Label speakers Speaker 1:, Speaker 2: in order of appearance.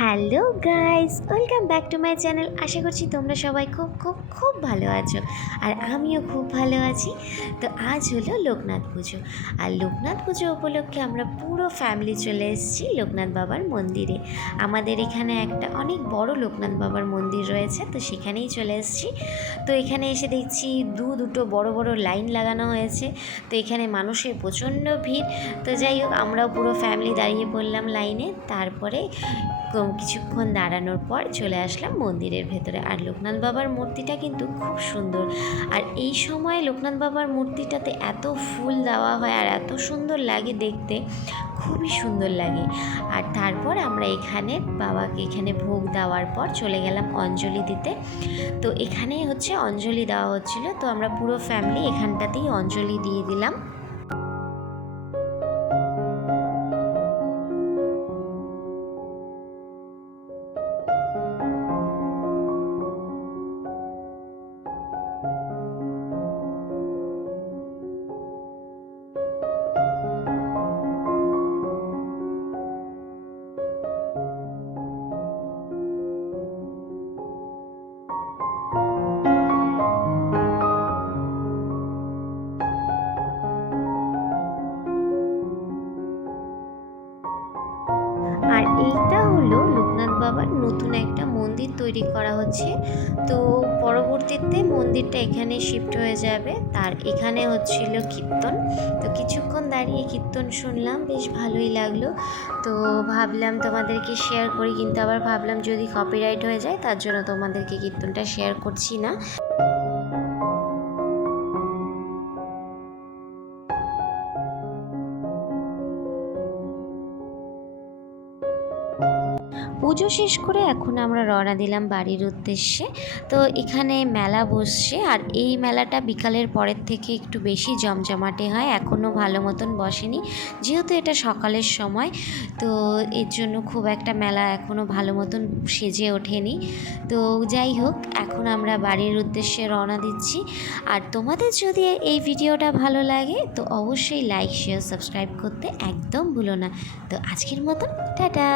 Speaker 1: Hello guys, welcome back to my channel. আশা করছি তোমরা সবাই খুব খুব খুব ভালো আছো আর আমিও খুব ভালো আছি। তো আজ হলো লোকনাথ পুজো আর লোকনাথ পুজো উপলক্ষে আমরা পুরো ফ্যামিলি চলে এসেছি লোকনাথ বাবার মন্দিরে। আমাদের এখানে একটা অনেক বড় লোকনাথ বাবার মন্দির রয়েছে, তো সেখানেই চলে এসেছি। তো এখানে এসে দেখছি দু, দুটো বড় বড় লাইন লাগানো হয়েছে। তো এখানে মানুষের প্রচণ্ড ভিড়। তো যাই হোক, আমরাও পুরো ফ্যামিলি দাঁড়িয়ে পড়লাম লাইনে। তারপরে কিছুক্ষণ দাঁড়ানোর পর চলে আসলাম মন্দিরের ভেতরে। আর লোকনাথ বাবার মূর্তিটা কিন্তু খুব সুন্দর। আর এই সময় লোকনাথ বাবার মূর্তিটাতে এত ফুল দেওয়া হয় আর এত সুন্দর লাগে দেখতে, খুবই সুন্দর লাগে। আর তারপর আমরা এখানে বাবাকে এখানে ভোগ দেওয়ার পর চলে গেলাম অঞ্জলি দিতে। তো এখানেই হচ্ছে অঞ্জলি দেওয়া হচ্ছিল। তো আমরা পুরো ফ্যামিলি এখানটাতেই অঞ্জলি দিয়ে দিলাম। এইটা হলো লোকনাথ বাবার নতুন একটা মন্দির তৈরি করা হচ্ছে। তো পরবর্তীতে মন্দিরটা এখানে শিফট হয়ে যাবে। তার এখানে হচ্ছিল কীর্তন। তো কিছুক্ষণ দাঁড়িয়ে কীর্তন শুনলাম, বেশ ভালোই লাগল। তো ভাবলাম তোমাদেরকে শেয়ার করি, কিন্তু আবার ভাবলাম যদি কপিরাইট হয়ে যায়, তার জন্য তোমাদেরকে কীর্তনটা শেয়ার করছি না। পুজো শেষ করে এখন আমরা রওনা দিলাম বাড়ির উদ্দেশ্যে। তো এখানে মেলা বসছে আর এই মেলাটা বিকালের পরের থেকে একটু বেশি জমজমাটে হয় এখনও ভালো মতন বসেনি। যেহেতু এটা সকালের সময়, তো এর জন্য খুব একটা মেলা এখনও ভালো মতন সেজে ওঠেনি। তো যাই হোক, এখন আমরা বাড়ির উদ্দেশ্যে রওনা দিচ্ছি। আর তোমাদের যদি এই ভিডিওটা ভালো লাগে, তো অবশ্যই লাইক, শেয়ার, সাবস্ক্রাইব করতে একদম ভুলো না। তো আজকের মতন, টাটা!